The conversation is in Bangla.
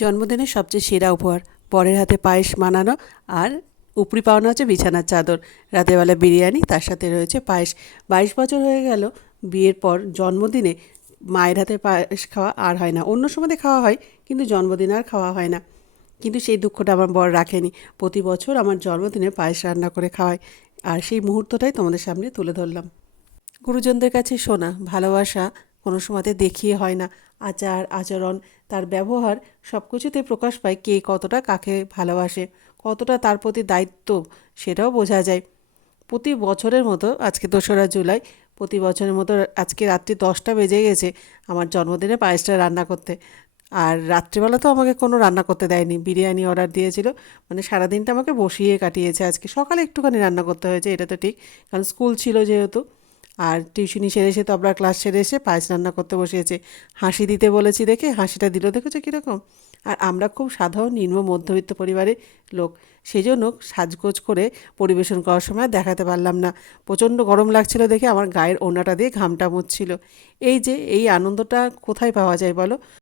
জন্মদিনের সবচেয়ে সেরা উপহার বরের হাতে পায়েস বানানো আর উপরি পাওনা হচ্ছে বিছানার চাদর, রাতেরবেলা বিরিয়ানি, তার সাথে রয়েছে পায়েস। 22 বছর হয়ে গেল বিয়ের পর, জন্মদিনে মায়ের হাতে পায়েস খাওয়া আর হয় না। অন্য সময়তে খাওয়া হয়, কিন্তু জন্মদিনে আর খাওয়া হয় না। কিন্তু সেই দুঃখটা আমার বর রাখেনি, প্রতি বছর আমার জন্মদিনে পায়েস রান্না করে খাওয়ায়। আর সেই মুহূর্তটাই তোমাদের সামনে তুলে ধরলাম। গুরুজনদের কাছে শোনা ভালোবাসা কোনো সময়তে দেখিয়ে হয় না। আচার আচরণ, তার ব্যবহার, সব কিছুতে প্রকাশ পায় কে কতটা কাকে ভালোবাসে, কতটা তার প্রতি দায়িত্ব, সেটাও বোঝা যায়। প্রতি বছরের মতো আজকে 2রা জুলাই, প্রতি বছরের মতো আজকে রাত্রি 10টা বেজে গেছে আমার জন্মদিনে পায়েসটা রান্না করতে। আর রাত্রিবেলা তো আমাকে কোনো রান্না করতে দেয়নি, বিরিয়ানি অর্ডার দিয়েছিল। মানে সারাদিনটা আমাকে বসিয়ে কাটিয়েছে। আজকে সকালে একটুখানি রান্না করতে হয়েছে, এটা তো ঠিক, কারণ স্কুল ছিল যেহেতু। আর টিউশনি সেরে এসে, তবলা ক্লাস সেরে এসে পায়েস রান্না করতে বসিয়েছে। হাসি দিতে বলেছি দেখে হাসিটা দিল, দেখেছো কীরকম। আর আমরা খুব সাধারণ নিম্ন মধ্যবিত্ত পরিবারের লোক, সেই জন্য সাজগোজ করে পরিবেশন করার সময় দেখাতে পারলাম না। প্রচণ্ড গরম লাগছিল দেখে আমার গায়ের ওড়নাটা দিয়ে ঘামটা মুছছিল। এই যে এই আনন্দটা কোথায় পাওয়া যায় বলো।